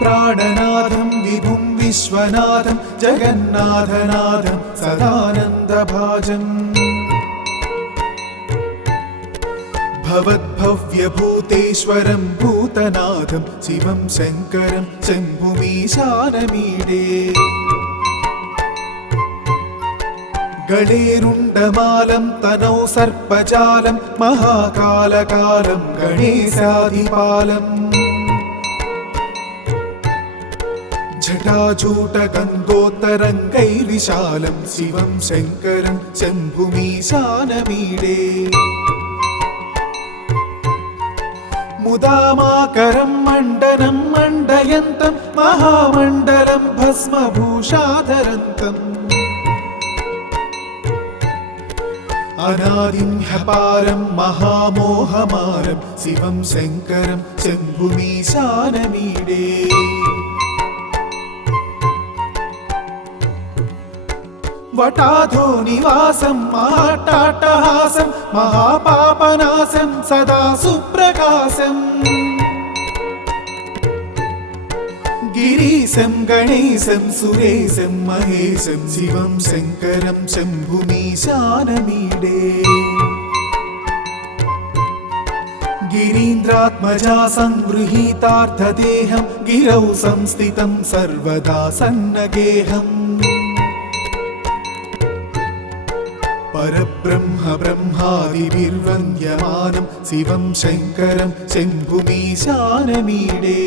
प्राणनाथं विभुं विश्वनाथं जगन्नाथनाथं सदानन्दभाजम् भवद्भव्यभूतेश्वरं भूतनाथं शिवं शङ्करं शम्भुमीशानमीडे गणेरुण्डमालं तनौ सर्पजालं महाकालकालं गणेशाधिपालम् जटाजूटगङ्गोत्तरङ्गैर्विशालं शिवं शङ्करं शम्भुमीशानमीडे मुदामाकरं मण्डनं मण्डयन्तं महामण्डलं भस्मभूषाधरन्तम् अनादिं ह्यपारं महामोहमारं शिवं शङ्करं शम्भुमीशानमीडे वटाधो निवासं महाट्टाट्टहासं महापापनाशं सदा सुप्रकाशं गिरीशं गणेशं सुरेशं महेशं शिवं शङ्करं शम्भुमीशानमीडे गिरीन्द्रात्मजा संगृहीतार्थदेहं गिरौ संस्थितं सर्वदा सन्नगेहम् परब्रह्म ब्रह्मादिभिर्वन्द्यमानं शिवं शङ्करं शम्भुमीशानमीडे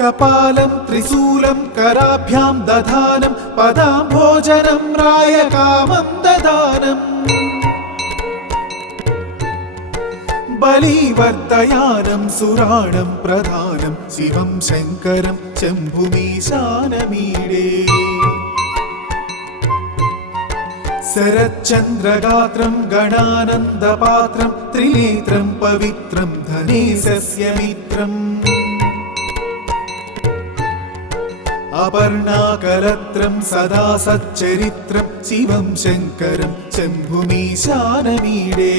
कपालं त्रिशूलं कराभ्यां दधानं पदाम्भोजनं रायकामं ददानम् बलिवर्धयानं सुराणं प्रधानं शिवं शङ्करं शम्भुमीशानमीडे शरच्चन्द्रगात्रं गणानन्दपात्रं त्रिनेत्रं पवित्रं धनेशस्य मित्रम् अपर्णाकलत्रं सदा सच्चरित्रं शिवं शङ्करं शम्भुमीशानमीडे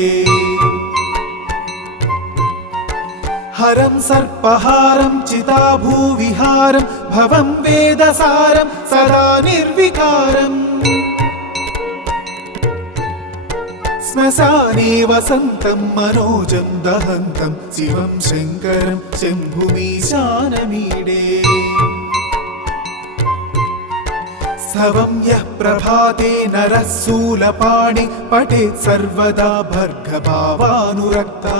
हरं सर्पहारं चिताभूविहारं भवं वेदसारं सदा निर्विकारम् श्मशाने वसन्तं मनोजं दहन्तं शिवं शङ्करं शम्भुमीशानमीडे स्तवं यः प्रभाते नरः शूलपाणि पठेत् सर्वदा भर्गभावानुरक्ता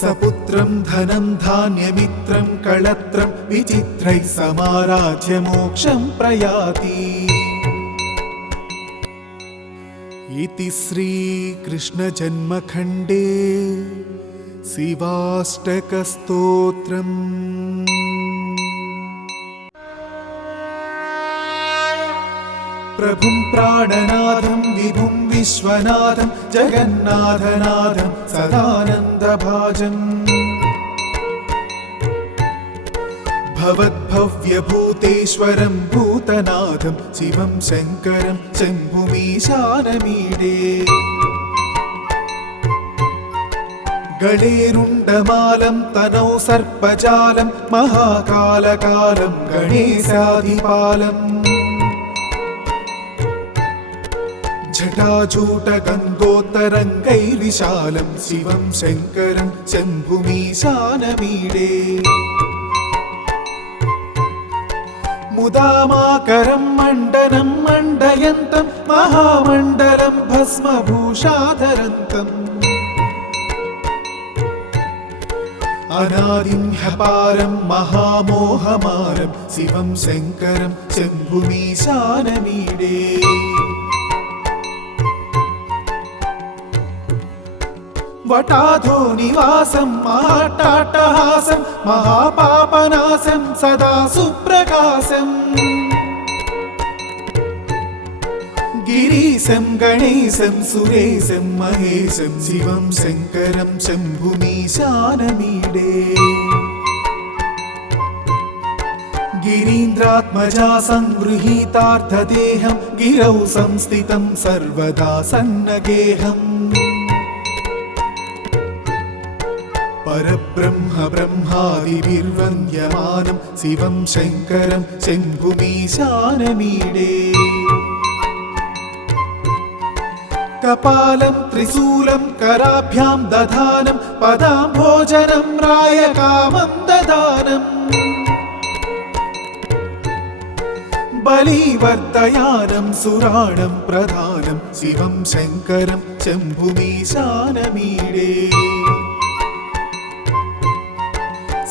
सपुत्रं धनं धान्यमित्रं कळत्रं विचित्रैः समाराध्य मोक्षं प्रयाति इति श्रीकृष्णजन्मखण्डे शिवाष्टकस्तोत्रम्। प्रभुं प्राणनाथं विभुं विश्वनाथं जगन्नाथनाथं सदानन्दभाजम् भवद्भव्यभूतेश्वरं भूतनाथं शिवं शङ्करं शम्भुमीशानमीडे गणेरुण्डमालं तनौ सर्पजालं महाकालकालं गणेशाधिपालम् जटाजूटगङ्गोत्तरङ्गैर्विशालं शिवं शङ्करं शम्भुमीशानमीडे मुदामाकरं मण्डनं मण्डयन्तं महामण्डलं भस्मभूषाधरन्तम् अनादिं ह्यपारं महामोहमारं शिवं शङ्करं शम्भुमीशानमीडे वटाधो निवासं महाट्टाट्टहासं महापापनाशं सदा सुप्रकाशम् गिरीशं गणेशं सुरेशं महेशं शिवं शङ्करं शम्भुमीशानमीडे गिरीन्द्रात्मजा संगृहीतार्थदेहं गिरौ संस्थितं सर्वदा सन्नगेहम् परब्रह्म ब्रह्मादिभिर्वन्द्यमानं शिवं शङ्करं शम्भुमीशानमीडे कपालं त्रिशूलं कराभ्यां दधानं पदाम्भोजनं रायकामं ददानम् बलिवर्धयानं सुराणं प्रधानं शिवं शङ्करं शम्भुमीशानमीडे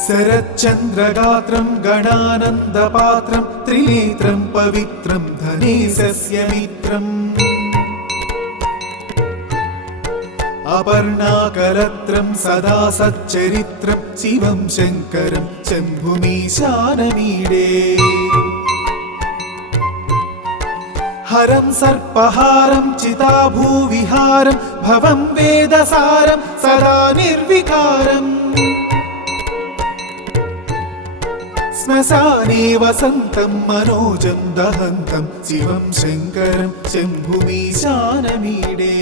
शरच्चन्द्रगात्रं गणानन्दपात्रं त्रिनेत्रं पवित्रं धनेशस्य मित्रम् अपर्णाकलत्रं सदा सच्चरित्रं शिवं शङ्करं शम्भुमीशानमीडे हरं सर्पहारं चिताभूविहारं भवं वेदसारं सदा निर्विकारम् श्मशाने वसन्तं मनोजं दहन्तं शिवं शङ्करं शम्भुमीशानमीडे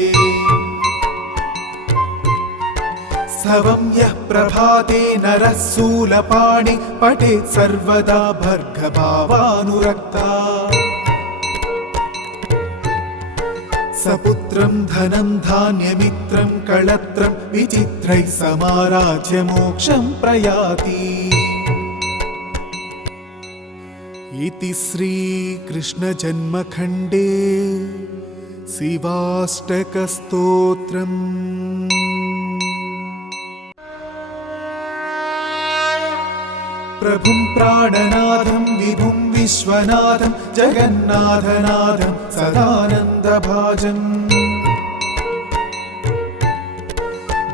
स्तवं यः प्रभाते नरः शूलपाणि पठेत् सर्वदा भर्गभावानुरक्ता सपुत्रं धनं धान्यमित्रं कळत्रं विचित्रैः समाराध्य मोक्षं प्रयाति इति श्रीकृष्णजन्मखण्डे शिवाष्टकस्तोत्रम् प्रभुं प्राणनाथं विभुं विश्वनाथं जगन्नाथनाथं सदानन्दभाजम्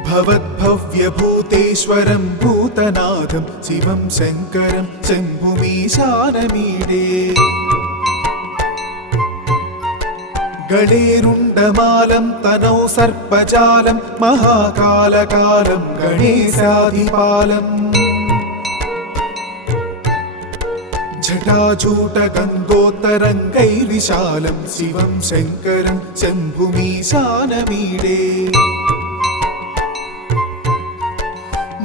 भवद्भव्यभूतेश्वरं भूतनाथं शिवं शङ्करं शम्भुमीशानमीडे गणेरुण्डमालं तनौ सर्पजालं महाकालकालं गणेशाधिपालम् जटाजूटगन्धोत्तरङ्गैर्विशालं शिवं शङ्करं शम्भुमीशानमीडे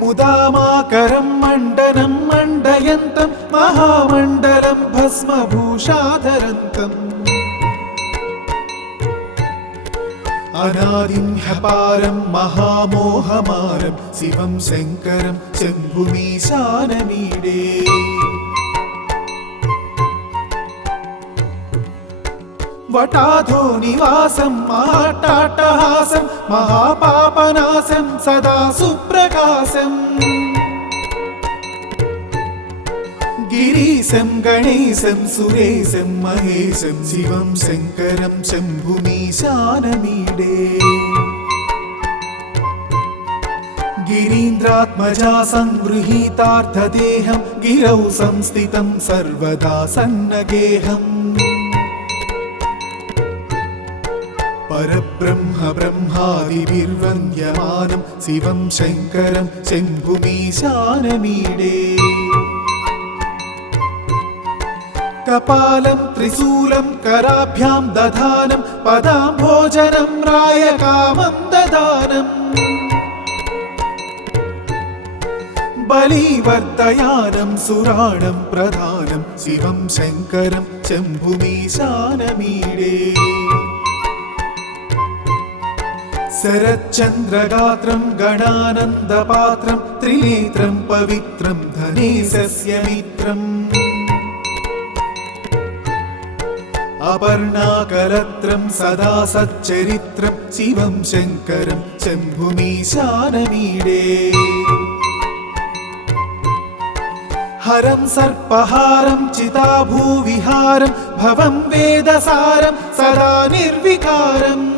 मुदामाकरं मण्डनं मण्डयन्तं महामण्डलं भस्मभूषाधरन्तम् अनादिं ह्यपारं महामोहमारं शिवं शङ्करं शम्भुमीशानमीडे वटाधो निवासं महाट्टाट्टहासं महापापनाशं सदा सुप्रकाशम् गिरीशं गणेशं सुरेशं महेशं शिवं शङ्करं शम्भुमीशानमीडे गिरीन्द्रात्मजा संगृहीतार्थदेहं गिरौ संस्थितं सर्वदा सन्नगेहम् परब्रह्म ब्रह्मादिभिर्वन्द्यमानं शिवं शङ्करं शम्भुमीशानमीडे कपालं त्रिशूलं कराभ्यां दधानं पदाम्भोजनं रायकामं ददानम् बलिवर्धयानं सुराणं प्रधानं शिवं शङ्करं शम्भुमीशानमीडे शरच्चन्द्रगात्रं गणानन्दपात्रं त्रिनेत्रं पवित्रं धनेशस्य मित्रम् अपर्णाकलत्रं सदा सच्चरित्रं शिवं शङ्करं शम्भुमीशानमीडे हरं सर्पहारं चिताभूविहारं भवं वेदसारं सदा निर्विकारम्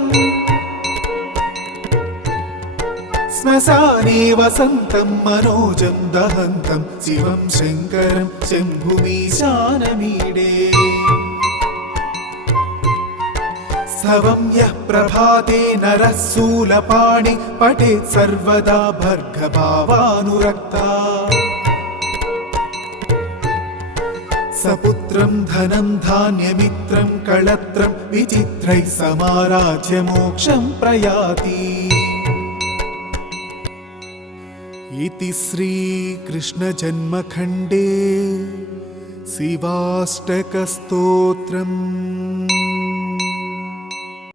श्मशाने वसन्तं मनोजं दहन्तं शिवं शङ्करं शम्भुमीशानमीडे स्तवं यः प्रभाते नरः शूलपाणि पठेत् सर्वदा भर्गभावानुरक्ता सपुत्रं धनं धान्यमित्रं कळत्रं विचित्रैः समाराध्य मोक्षं प्रयाति इति श्रीकृष्णजन्मखण्डे शिवाष्टकस्तोत्रम्।